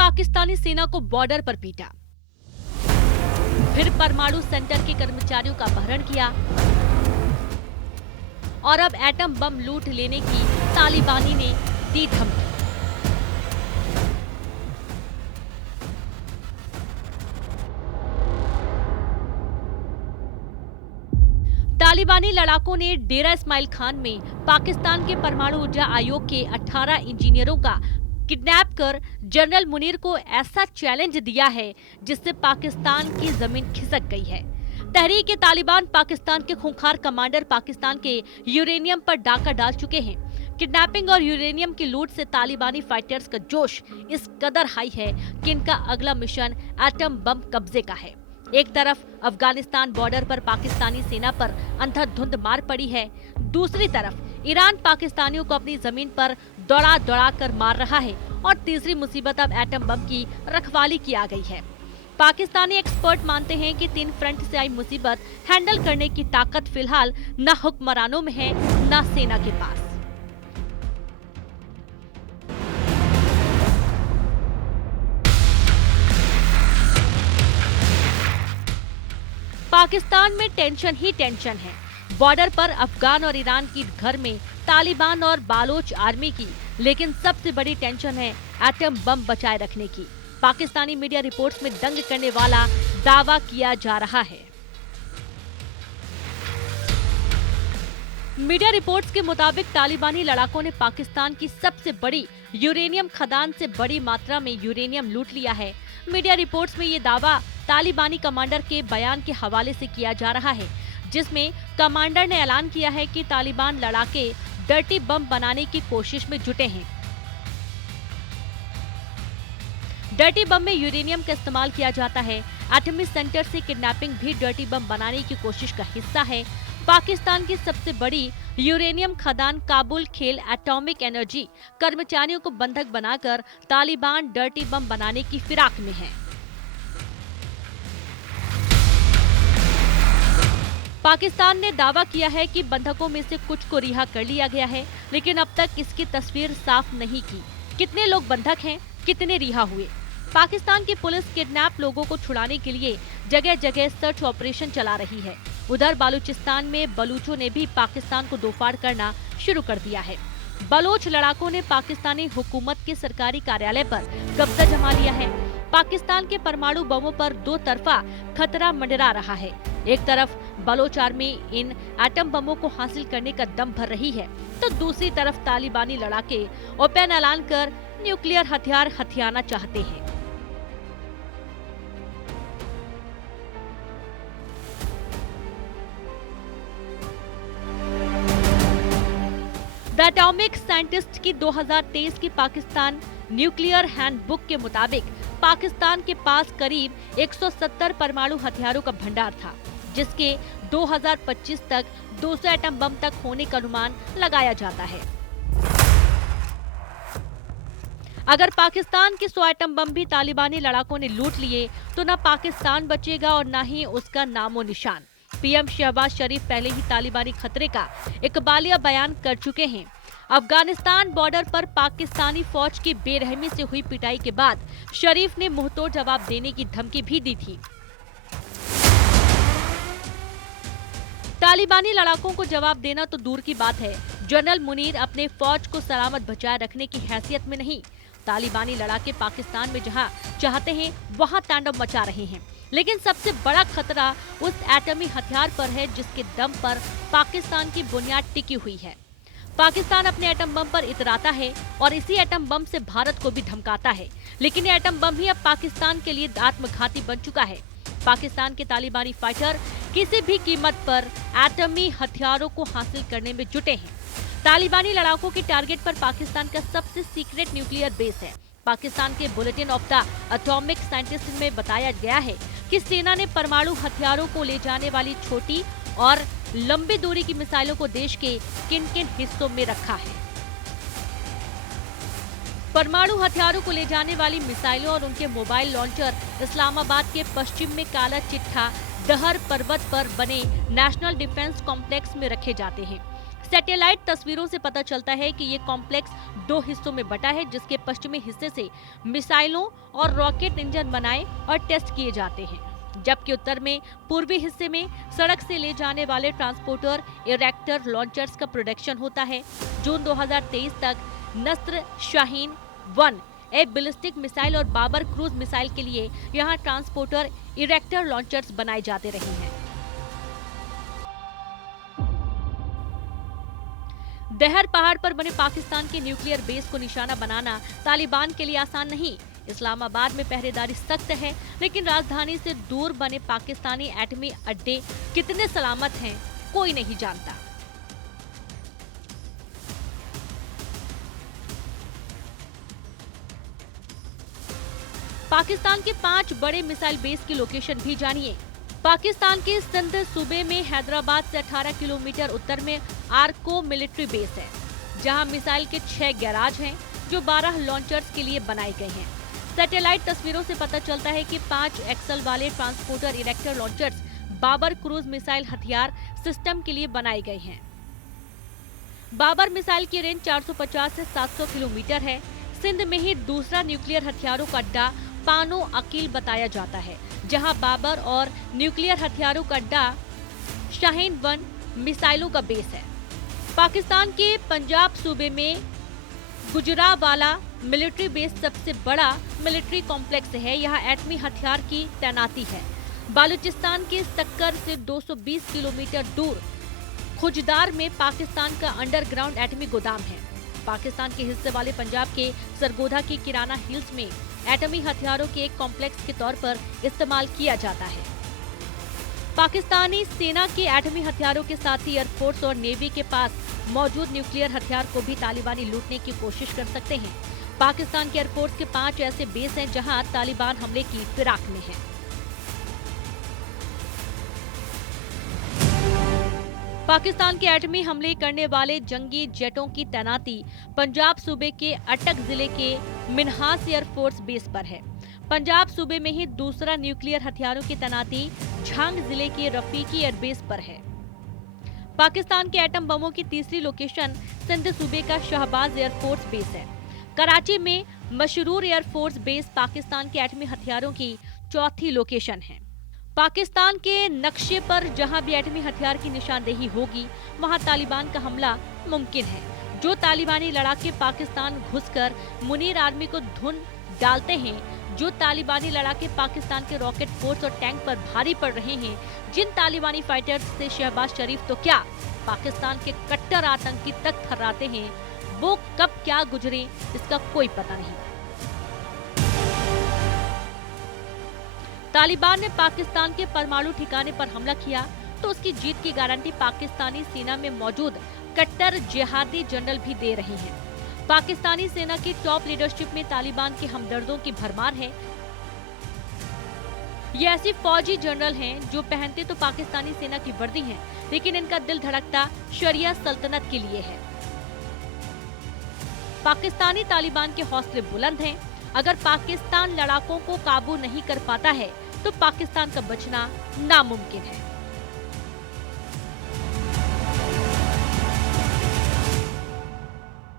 पाकिस्तानी सेना को बॉर्डर पर पीटा, फिर परमाणु सेंटर के कर्मचारियों का अपहरण किया और अब एटम बम लूट लेने की तालिबानी ने दी धमकी। तालिबानी लड़ाकों ने डेरा इस्माइल खान में पाकिस्तान के परमाणु ऊर्जा आयोग के 18 इंजीनियरों का किडनैप कर जनरल मुनीर को ऐसा चैलेंज दिया है जिससे पाकिस्तान की जमीन खिसक गई है। तहरीक तालिबान पाकिस्तान के खूंखार कमांडर पाकिस्तान के यूरेनियम पर डाका डाल चुके हैं। किडनैपिंग और यूरेनियम की लूट से तालिबानी फाइटर्स का जोश इस कदर हाई है कि इनका अगला मिशन एटम बम कब्जे का है। एक तरफ अफगानिस्तान बॉर्डर पर पाकिस्तानी सेना पर अंधाधुंध मार पड़ी है, दूसरी तरफ ईरान पाकिस्तानियों को अपनी जमीन पर दौड़ा दौड़ा कर मार रहा है और तीसरी मुसीबत अब एटम बम की रखवाली की आ गई है। पाकिस्तानी एक्सपर्ट मानते हैं कि 3 फ्रंट से आई मुसीबत हैंडल करने की ताकत फिलहाल न हुक्मरानों में है न सेना के पास। पाकिस्तान में टेंशन ही टेंशन है। बॉर्डर पर अफगान और ईरान की घर में तालिबान और बालोच आर्मी की, लेकिन सबसे बड़ी टेंशन है एटम बम बचाए रखने की। पाकिस्तानी मीडिया रिपोर्ट्स में दंग करने वाला दावा किया जा रहा है। मीडिया रिपोर्ट्स के मुताबिक तालिबानी लड़ाकों ने पाकिस्तान की सबसे बड़ी यूरेनियम खदान से बड़ी मात्रा में यूरेनियम लूट लिया है। मीडिया रिपोर्ट्स में ये दावा तालिबानी कमांडर के बयान के हवाले से किया जा रहा है, जिसमें कमांडर ने ऐलान किया है कि तालिबान लड़ाके डर्टी बम बनाने की कोशिश में जुटे हैं। डर्टी बम में यूरेनियम का इस्तेमाल किया जाता है। एटमी सेंटर से किडनैपिंग भी डर्टी बम बनाने की कोशिश का हिस्सा है। पाकिस्तान की सबसे बड़ी यूरेनियम खदान काबुल खेल एटॉमिक एनर्जी कर्मचारियों को बंधक बनाकर तालिबान डर्टी बम बनाने की फिराक में है। पाकिस्तान ने दावा किया है कि बंधकों में से कुछ को रिहा कर लिया गया है, लेकिन अब तक इसकी तस्वीर साफ नहीं की। कितने लोग बंधक हैं, कितने रिहा हुए। पाकिस्तान की पुलिस किडनैप लोगों को छुड़ाने के लिए जगह जगह सर्च ऑपरेशन चला रही है। उधर बलूचिस्तान में बलूचों ने भी पाकिस्तान को दोफाड़ करना शुरू कर दिया है। बलोच लड़ाकों ने पाकिस्तानी हुकूमत के सरकारी कार्यालय पर कब्जा जमा लिया है। पाकिस्तान के परमाणु बमों पर दो तरफा खतरा मंडरा रहा है। एक तरफ बलोच आर्मी इन एटम बमों को हासिल करने का दम भर रही है, तो दूसरी तरफ तालिबानी लड़ाके ओपन ऐलान कर न्यूक्लियर हथियार हथियाना चाहते हैं। द एटॉमिक साइंटिस्ट की 2023 की पाकिस्तान न्यूक्लियर हैंडबुक के मुताबिक पाकिस्तान के पास करीब 170 परमाणु हथियारों का भंडार था, जिसके 2025 तक 200 एटम बम तक होने का अनुमान लगाया जाता है। अगर पाकिस्तान के 100 एटम बम भी तालिबानी लड़ाकों ने लूट लिए तो न पाकिस्तान बचेगा और न ही उसका नामो निशान। पीएम शहबाज शरीफ पहले ही तालिबानी खतरे का इकबालिया बयान कर चुके हैं। अफगानिस्तान बॉर्डर पर पाकिस्तानी फौज की बेरहमी से हुई पिटाई के बाद शरीफ ने मुंहतोड़ जवाब देने की धमकी भी दी थी। तालिबानी लड़ाकों को जवाब देना तो दूर की बात है, जनरल मुनीर अपने फौज को सलामत बचाए रखने की हैसियत में नहीं। तालिबानी लड़ाके पाकिस्तान में जहां चाहते हैं वहां तांडव मचा रहे हैं, लेकिन सबसे बड़ा खतरा उस एटमी हथियार पर है जिसके दम पर पाकिस्तान की बुनियाद टिकी हुई है। पाकिस्तान अपने एटम बम पर इतराता है और इसी एटम बम से भारत को भी धमकाता है, लेकिन ये एटम बम ही अब पाकिस्तान के लिए आत्मघाती बन चुका है। पाकिस्तान के तालिबानी फाइटर किसी भी कीमत पर एटमी हथियारों को हासिल करने में जुटे हैं। तालिबानी लड़ाकों के टारगेट पर पाकिस्तान का सबसे सीक्रेट न्यूक्लियर बेस है। पाकिस्तान के bulletin of the atomic scientist में बताया गया है कि सेना ने परमाणु हथियारों को ले जाने वाली छोटी और लंबी दूरी की मिसाइलों को देश के किन-किन हिस्सों में रखा है। परमाणु हथियारों को ले जाने वाली मिसाइलों और उनके मोबाइल लॉन्चर इस्लामाबाद के पश्चिम में काला चिट्ठा दहर पर्वत पर बने नेशनल डिफेंस कॉम्प्लेक्स में रखे जाते हैं। सैटेलाइट तस्वीरों से पता चलता है कि ये कॉम्प्लेक्स 2 हिस्सों में बटा है, जिसके पश्चिमी हिस्से से मिसाइलों और रॉकेट इंजन बनाए और टेस्ट किए जाते हैं, जबकि उत्तर में पूर्वी हिस्से में सड़क से ले जाने वाले ट्रांसपोर्टर इरेक्टर लॉन्चर्स का प्रोडक्शन होता है। जून 2023 तक नस्र शाहीन-1 एक बैलिस्टिक मिसाइल और बाबर क्रूज मिसाइल के लिए यहां ट्रांसपोर्टर इरेक्टर लॉन्चर्स बनाए जाते रहे हैं। दहर पहाड़ पर बने पाकिस्तान के न्यूक्लियर बेस को निशाना बनाना तालिबान के लिए आसान नहीं। इस्लामाबाद में पहरेदारी सख्त है, लेकिन राजधानी से दूर बने पाकिस्तानी एटमी अड्डे कितने सलामत हैं, कोई नहीं जानता। पाकिस्तान के 5 बड़े मिसाइल बेस की लोकेशन भी जानिए। पाकिस्तान के सिंध सूबे में हैदराबाद से 18 किलोमीटर उत्तर में आर्को मिलिट्री बेस है, जहां मिसाइल के 6 गैराज हैं, जो 12 लॉन्चर्स के लिए बनाए गए हैं। सैटेलाइट तस्वीरों से पता चलता है कि 5 एक्सल वाले transporter erector launchers Babur cruise missile हथियार सिस्टम के लिए बनाए गए हैं। बाबर मिसाइल की रेंज 450 से 700 किलोमीटर है। सिंध में ही दूसरा न्यूक्लियर हथियारों का अड्डा पानो अकील बताया जाता है, जहां बाबर और न्यूक्लियर हथियारों का अड्डा शाहीन-1 मिसाइलों का बेस है। पाकिस्तान के पंजाब सूबे में गुजरावाला मिलिट्री बेस सबसे बड़ा मिलिट्री कॉम्प्लेक्स है। यहाँ एटमी हथियार की तैनाती है। बालूचिस्तान के सक्कर से 220 किलोमीटर दूर खुजदार में पाकिस्तान का अंडरग्राउंड एटमी गोदाम है। पाकिस्तान के हिस्से वाले पंजाब के सरगोधा की किराना हिल्स में एटमी हथियारों के एक कॉम्प्लेक्स के तौर पर इस्तेमाल किया जाता है। पाकिस्तानी सेना के एटमी हथियारों के साथ ही एयरफोर्स और नेवी के पास मौजूद न्यूक्लियर हथियार को भी तालिबानी लूटने की कोशिश कर सकते हैं। पाकिस्तान के एयरफोर्स के 5 ऐसे बेस हैं जहां तालिबान हमले की फिराक में है। पाकिस्तान के एटमी हमले करने वाले जंगी जेटों की तैनाती पंजाब सूबे के अटक जिले के मिन्हास एयरफोर्स बेस पर है। पंजाब सूबे में ही दूसरा न्यूक्लियर हथियारों की तैनाती झांग जिले के रफीकी एयरबेस पर है। पाकिस्तान के एटम बमों की तीसरी लोकेशन सिंध सूबे का शहबाज एयरफोर्स बेस है। कराची में मशरूर एयरफोर्स बेस पाकिस्तान के एटमी हथियारों की चौथी लोकेशन है। पाकिस्तान के नक्शे पर जहां भी एटमी हथियार की निशानदेही होगी, वहां तालिबान का हमला मुमकिन है। जो तालिबानी लड़ाके पाकिस्तान घुसकर मुनीर आर्मी को धुन डालते हैं, जो तालिबानी लड़ाके पाकिस्तान के रॉकेट फोर्स और टैंक पर भारी पड़ रहे हैं, जिन तालिबानी फाइटर्स से शहबाज शरीफ तो क्या पाकिस्तान के कट्टर आतंकी तक थर्राते हैं, वो कब क्या गुजरे इसका कोई पता नहीं। तालिबान ने पाकिस्तान के परमाणु ठिकाने पर हमला किया तो उसकी जीत की गारंटी पाकिस्तानी सेना में मौजूद कट्टर जिहादी जनरल भी दे रहे हैं। पाकिस्तानी सेना की टॉप लीडरशिप में तालिबान के हमदर्दों की भरमार है। ये ऐसी फौजी जनरल हैं जो पहनते तो पाकिस्तानी सेना की वर्दी हैं, लेकिन इनका दिल धड़कता शरिया सल्तनत के लिए है। पाकिस्तानी तालिबान के हौसले बुलंद हैं। अगर पाकिस्तान लड़ाकों को काबू नहीं कर पाता है तो पाकिस्तान का बचना नामुमकिन है।